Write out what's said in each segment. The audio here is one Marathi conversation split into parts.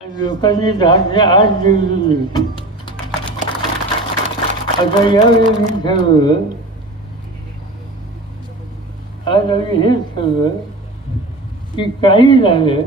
लोकांनी दहाच्या आज दिली आता यावेळी मी ठरवलं आज आम्ही हेच ठरवलं की काही झालं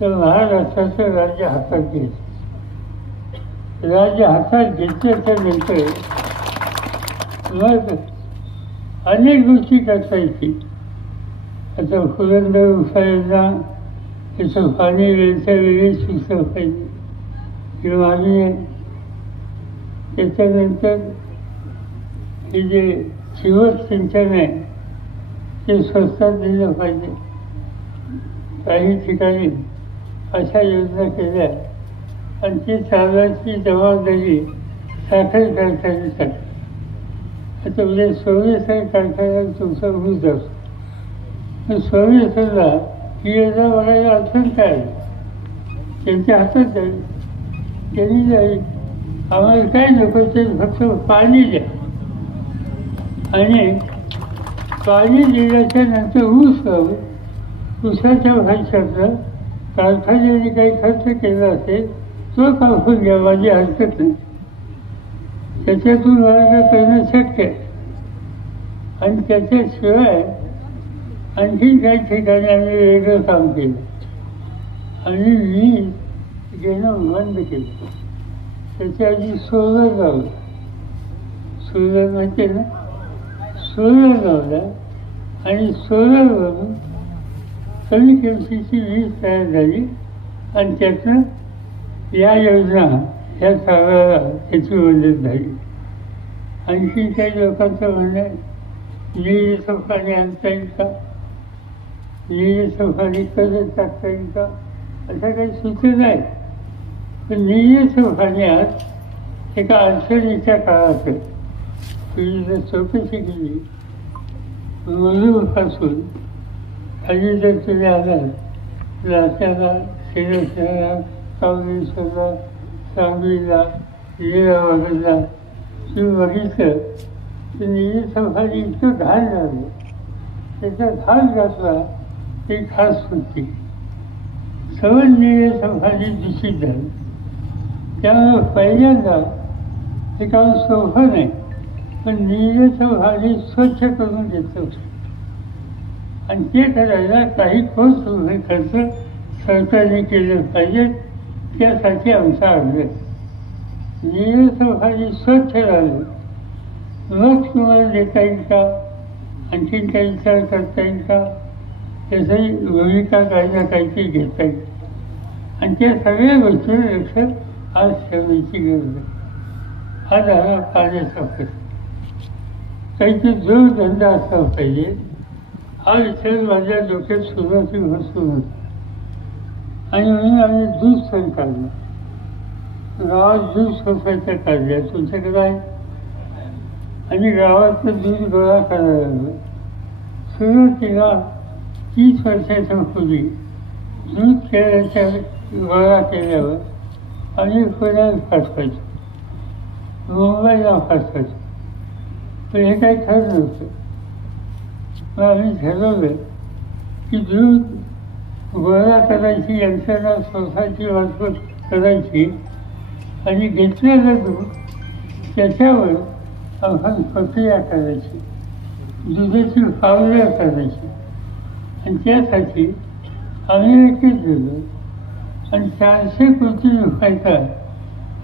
तर महाराष्ट्राचं राज्य हातात घ्यायचं राज्य हातात घेतल्याच्या नंतर मग अनेक गोष्टी करता येतील. आता फुलंदर उसायला त्याचं पाणी वेळच्या वेळी सुचलं पाहिजे किंवा आम्ही त्याच्यानंतर हे जे शिवक सिंचन आहे ते स्वस्तात दिलं पाहिजे. काही ठिकाणी अशा योजना केल्या. आणि ती चालवायची जबाबदारी साखर कारखान्याची आता म्हणजे सोयीसर कारखान्यात तुमचा ऊस असतो सोयीसरला ही योजना बघायला अडचण काय? त्यांच्या हातात जाईल त्यांनी जाईल आम्हाला काय नको ते फक्त पाणी द्या. आणि पाणी दिल्याच्या नंतर ऊस लावून ऊसाच्या भविष्यातलं कारखान्याने काही खर्च केला असेल तो कापून घ्या माझी हरकत नाही. त्याच्यातून मार्ग करणं शक्य आहे. आणि त्याच्याशिवाय आणखी काही ठिकाणी आम्ही वेगळं काम केलं. आणि मी घेणं बंद केलं त्याच्या आधी सोलर लावलं. सोलर माहिती ना सोलर लावला आणि सोलरवरून कमी किमतीची वीज तयार झाली आणि त्यातनं या योजना ह्या सगळ्याला त्याची मदत झाली. आणखी काही लोकांचं म्हणणं आहे विहिरीचं पाणी आणता येईल का? विहिरीचं पाणी कसं टाकता येईल का अशा काही सूचना आहेत पण विहिरीचं पाणी आज एका अडचणीच्या काळात तुम्ही जर चौकशी केली मुलूपासून खाली जर तुम्ही आलात लाट्याला शिरसेला कावलेश्वरला सांगलीला लीलावगरला तुम्ही बघितलं तर निधी इतकं घाण झालं त्याचा घाण घातला ती खास होती. सवन निळे सफारी दूषित झाली त्यामुळे पहिल्यांदा एका काम नाही पण निळे संभाजी स्वच्छ करून घेतलं होतं. आणि ते करायला काही ठोस खर्च सरकारने केले पाहिजे त्यासाठी आमचा आग्रह. निळे सफारी स्वच्छ राहिलं. मग तुम्हाला देता येईल का? आणखीन काही विचार करता येईल का? त्याचाही भूमिका काही ना काहीतरी घेता येईल. आणि त्या सगळ्या गोष्टी लक्षात आज ठेवण्याची गरज आहे. हा झाला पाण्याचा प्रश्न. काहीतरी जोडधंदा असला पाहिजे. हा विचार माझ्या डोक्यात सुरुवातीपासून होता. आणि म्हणून आम्ही दूध सण काढलं. गावात दूध सोसायट्या काढल्या. तुमच्याकडे आहे? आणि गावातलं दूध गोळा करायला लागलं. सुरुवातीला तीस वर्षाच्या पूर्वी दूध खेळाच्या गोळा केल्यावर अनेक पुण्यात पाठवायचो मुंबईला पाठवायचो पण हे काही खरं नव्हतं. मग आम्ही ठरवलं की दूध गोळा करायची यंत्रणा सोसायटी मार्फत करायची आणि घेतलेलं दूध त्याच्यावर आपण प्रक्रिया करायची. दुधाची पावल्या करायची. आणि त्यासाठी अमेरिकेत गेलो आणि चारशे कोटी रुपयाचा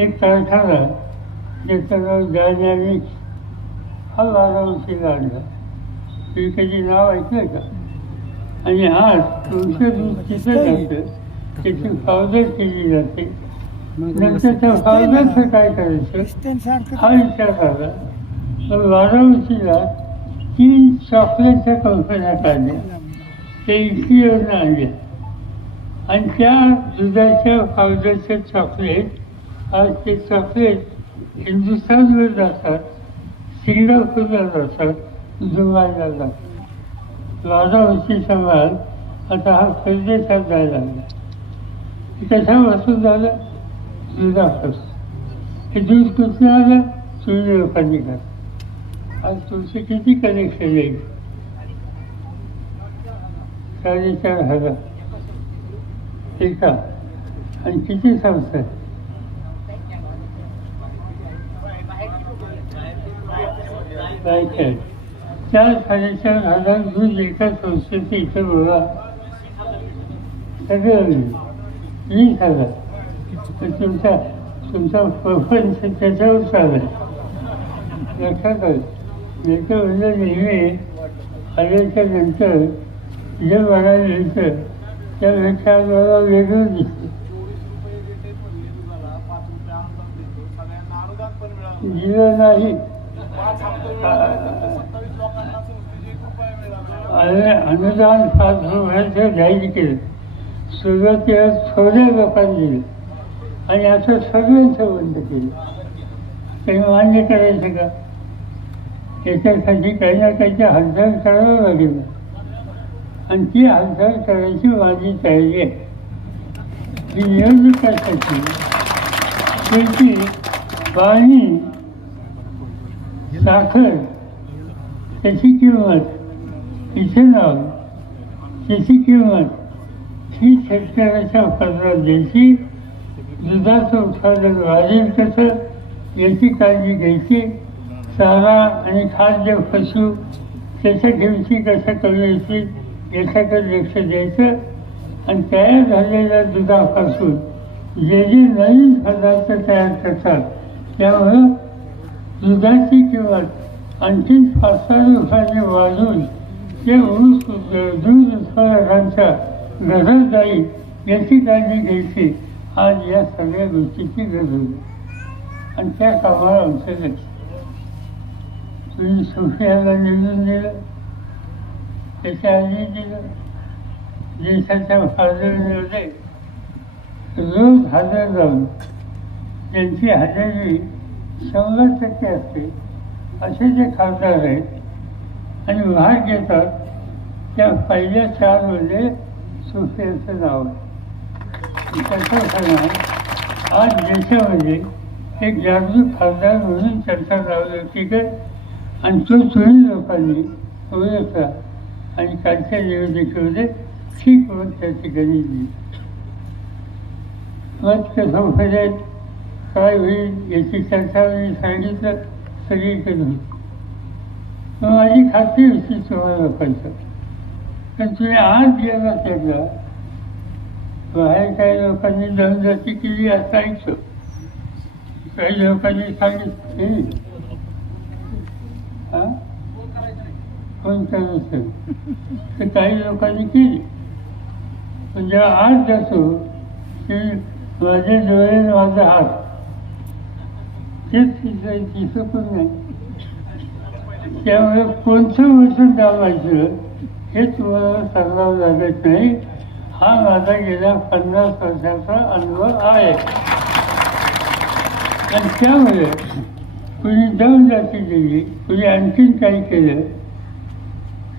एक कारखाना ज्याचं नाव डायनॅमिक्स हा बारामतीला लागला. तुम्ही कधी नाव ऐकलं का? आणि आज तुमचं दूध तिथं जातं. त्याची पावडर केली जाते. नंतर त्या पावडरचं काय करायचं? हा विचार झाला तर बारामतीला तीन चॉकलेटच्या कंपन्या काढल्या ते इतकी योजना आणल्या आणि त्या दुधाच्या पावडरचे चॉकलेट आज ते चॉकलेट हिंदुस्थानवर जातात सिंगापूरला जातात दुबईला जातात. बारामतीचा समाज आता हा परदेशात जायला लागला. कशापासून झालं दुधापासून. हे दूध कुठलं आलं? तुम्ही लोकांनी घात आज तुमचं किती कनेक्शन येईल? साडेचार हजार एका आणि किती संस्था आहेत? काय काय चार साडेचार हजार दूध एका संस्थेचे इतर बोला सगळं वीस हजार तर तुमचा तुमचा प्रपंच त्याच्यावर चालेल लक्षात आलं म्हणजे नेहमी आल्याच्यानंतर जे बघायला येतं त्यापेक्षा आपल्याला वेगळं दिसतं. दिलं नाही. आणि अनुदान पाच रुपयाचं जाहीर केलं. सुरुवातीला थोड्या लोकांनी दिलं. आणि आता सगळ्यांचं बंद केलं. काही मान्य करायचं का? त्याच्यासाठी काही ना काहीची हालचाल करावं लागेल. आणि ती हालचाल करायची माझी तयारी आहे निवडणुकासाठी शेती पाणी साखर त्याची किंमत इथेनॉल त्याची किंमत. ही शेतकऱ्याच्या पत्रात द्यायची. दुधाचं उत्पादन वाढेल कसं? याची काळजी घ्यायची. चारा आणि खाद्य पशु त्याच्या किमती कसं कमी याच्याकडे लक्ष द्यायचं आणि तयार झालेल्या दुधापासून जे जे नवीन पदार्थ तयार करतात त्यामुळं दुधाची किंमत आणखी पाच सहा दिवसांनी वाढून ते ऊस दूध उत्पादकांच्या घरात जाईल याची काळजी घ्यायची. आज या सगळ्या गोष्टीची गरज होती. आणि त्या कामाला आमचं लक्ष तुम्ही सोफियाला निवडून दिलं. त्याच्या आधी दिलं. देशाच्या फादरमध्ये रोज हजर जाऊन त्यांची हजेरी शंभर टक्के असते. असे जे खासदार आहेत आणि भाग घेतात त्या पहिल्या चारमध्ये म्हणजे सुफियाचं नाव आहे. त्याचं सांगा आज देशामध्ये एक जागरूक खासदार म्हणून चर्चा लावली होती आणि तो चोरी लोकांनी ओळखला आणि कालच्या निवडणुकीमध्ये ठीक मत त्या ठिकाणी दिली मग कसं संसदेत काय होईल याची चर्चा मी सांगितलं सगळीकडे होती मग माझी खात्री होती तुम्हाला लोकांचं. पण तुम्ही आज गेला त्याला बाहेर काही लोकांनी दमदाटी केली असं ऐकतो काही लोकांनी सांगितलं हा? हा? कोण काही लोकांनी केली. पण जेव्हा आज जातो की माझे डोळे माझा हात तेच दिसत पण नाही. त्यामुळे कोणतं वचन दाबायचं हे तुम्हाला सांगावं लागत नाही. हा माझा गेल्या पन्नास वर्षाचा अनुभव आहे. आणि त्यामुळे कुणी जाऊन जाती दिली कुणी आणखीन काही केलं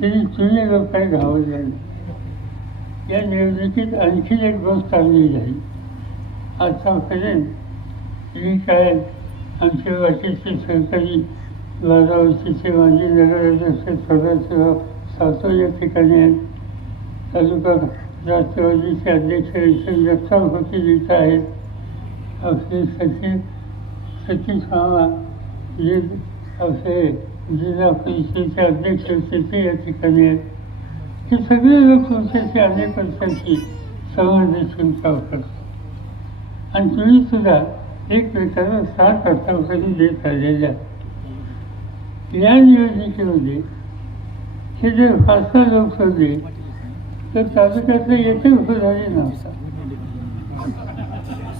तरी चुनी लोक काही घावले नाही या निवडणुकीत आणखी एक गोष्ट चांगली झाली. आतापर्यंत मी काय आमचे वाटेचे सरकारी बारावतीचे माजी नगराध्यक्ष सदस्य सासो या ठिकाणी आहेत. तालुका राष्ट्रवादीचे अध्यक्ष यशवंत जगताप होते तिथं आहेत. आपले सचिव सतीश मामा जे आपले जिल्हा परिषदेचे अध्यक्ष होते ते या ठिकाणी आहेत. हे सगळे लोक तुमच्याशी अनेक वर्षांची संवर्धन काम करतात. आणि तुम्ही सुद्धा एकमेकांना साथ अर्थावकारी देत आलेल्या या निवडणुकीमध्ये हे जर पाच सहा लोक सोडले तर तालुक्यातलं एकही उपधारी नव्हता.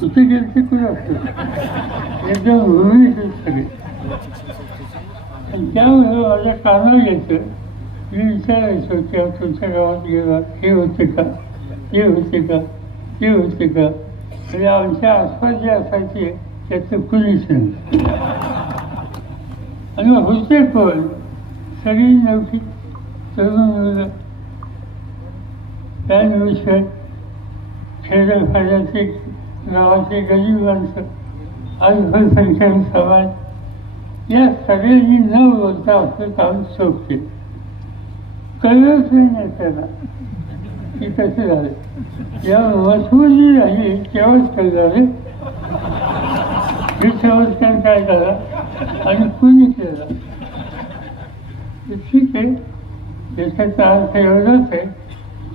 कुठे गेले ते गेलते असतं? एकदम सगळे. आणि त्यामुळे माझ्या कानावर येतं. मी विचारायचो की तुमच्या गावात गेला हे होते का? हे होते का? हे होते का? आणि आमच्या आसपास जे असायचे त्याचं कुणीच नाही आणि मग होते पण. सगळी नवशी तरुण मुलं. त्या निमित्त खेड्यापाड्याचे गावाचे गरीब माणसं आज अल्पसंख्याक समाज या सगळ्यांनी न बोलता आपलं काम सोपते कळलंच नाही त्याला. की कसं झालं? या मजबुरी राहिली तेव्हाच कळलं. हे संस्कार काय करा आणि कुणी केला? ठीक आहे. त्याचा अर्थ एवढाच आहे.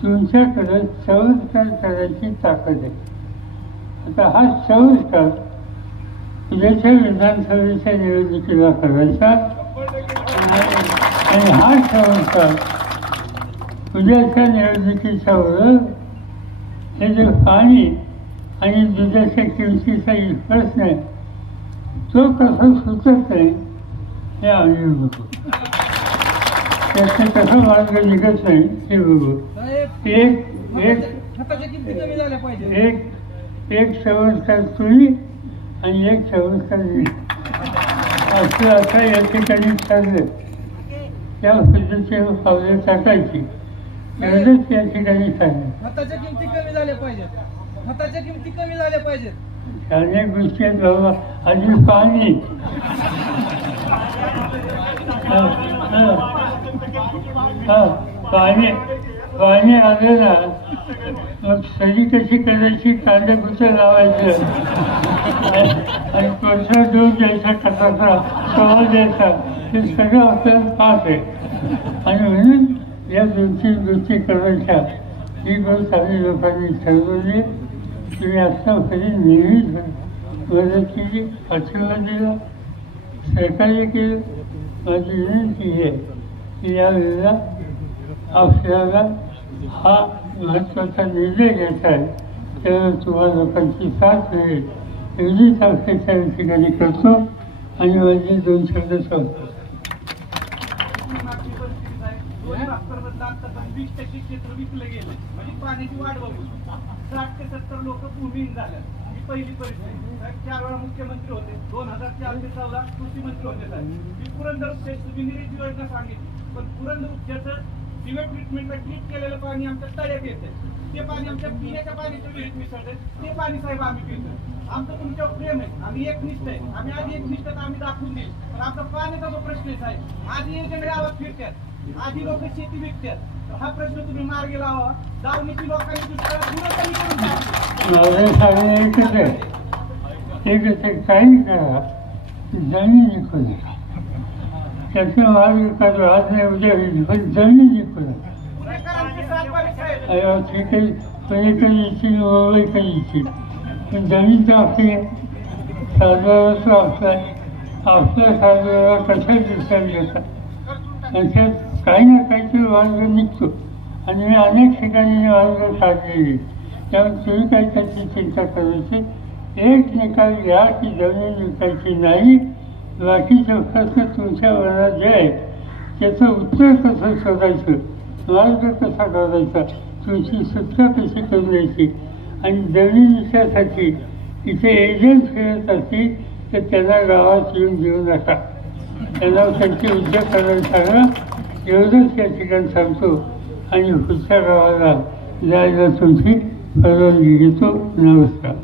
तुमच्याकडं संस्कार करायची ताकद आहे. आता हा संस्कार उद्याच्या विधानसभेच्या निवडणुकीला करायचा आणि हा संस्कार उद्याच्या निवडणुकीच्या वर हे जे पाणी आणि दुधाच्या किमतीचा प्रश्न आहे तो कसा सुचत नाही हे आम्ही बघू त्याचा कसा मार्ग निघत नाही हे बघू एक एक एक एक संस्कार तुम्ही आणि एक संस्कार मी असं आता या ठिकाणी ठरलं त्या पद्धतीने पावले टाकायची. एवढंच या ठिकाणी सांगितलं खताच्या किमती कमी झाल्या पाहिजेत. खताच्या किमती कमी झाल्या पाहिजेत. अनेक गोष्टी आहेत बाबा. आधी पाणी. हा, पाणी. पाणी आलं ना मग सरी कशी करायची? कांदे कुठे लावायचं? आणि- कोळसा दूर दूध द्यायचा कसाचा सवा द्यायचा. हे सगळं आपल्याला पास आहे. आणि म्हणून या दोन तीन गोष्टी करायच्या. ही गोष्ट आम्ही लोकांनी ठरवली. तुम्ही आत्तापर्यंत नेहमीच मदत केली आशीर्वाद दिला. सहकार्य केलं. माझी विनंती आहे की यावेळेला आपल्याला हा महत्त्वाचा निर्णय घ्यायचा आहे त्यावर तुम्हाला लोकांची साथ मिळेल. एवढी संस्थेच्या ठिकाणी करतो आणि माझे दोन शब्द सांगतो. क्षेत्र गेलं पाण्याची ते सत्तर लोक ही पहिली परिस्थिती चार वेळा मुख्यमंत्री होते. दोन हजार चार ते चौदा कृषी मंत्री होते साहेब. मी पुरंदर योजना सांगितली पण पुरंदर उपच्याचं सिमेंट ट्रीटमेंटला ट्रीट केलेलं पाणी आमच्या तळ्यात येते ते पाणी आमच्या पिण्याच्या पाण्याच्या विहिरीत मिसळते ते पाणी साहेब आम्ही पितो आमचं तुमच्यावर प्रेम आहे. आम्ही एकनिष्ठ आहे. आम्ही आधी एकनिष्ठ आम्ही दाखवून देईल. पण आमचा पाण्याचा जो प्रश्न आहे साहेब आधी एजंट गावात फिरतात आधी लोक शेती विकतात हा प्रश्न तुम्ही मार्गी लावा. दावणीची लोकांनी दुष्काळात गुन्हा कमी करून टाकली. आहे एकच काही करा. जमीन विकू त्याचा मार्ग काढू आज नाही उद्या होईल पण जमीन विकू नका पुणेकरांची साथ बारी साहेब अरे असे काही पुणेकरी येतील पण जमीन तर आपली आहे सातबाराचं आपलं आहे आपल्या सातबारा कशा दिवसात घेतात आणि त्यात काही ना काहीतरी मार्ग निघतो आणि मी अनेक ठिकाणी हे साधलेली त्यामुळे तुम्ही काही त्याची चिंता करायची एक निकाल घ्या की जमीन विकायची नाही बाकीचे प्रश्न तुमच्या मनात जे आहे त्याचं उत्तर कसा शोधायचं? मार्ग कसा काढायचा तुमची सुटका कशी करून द्यायची आणि जमीन विषयासाठी इथे एजंट फिरत असतील तर त्यांना गावात येऊन देऊ नका त्यांना त्यांचे उद्योग करायला सांगा एवढंच या ठिकाणी सांगतो. आणि पुढच्या गावाला जायला तुमची परवानगी घेतो. नमस्कार.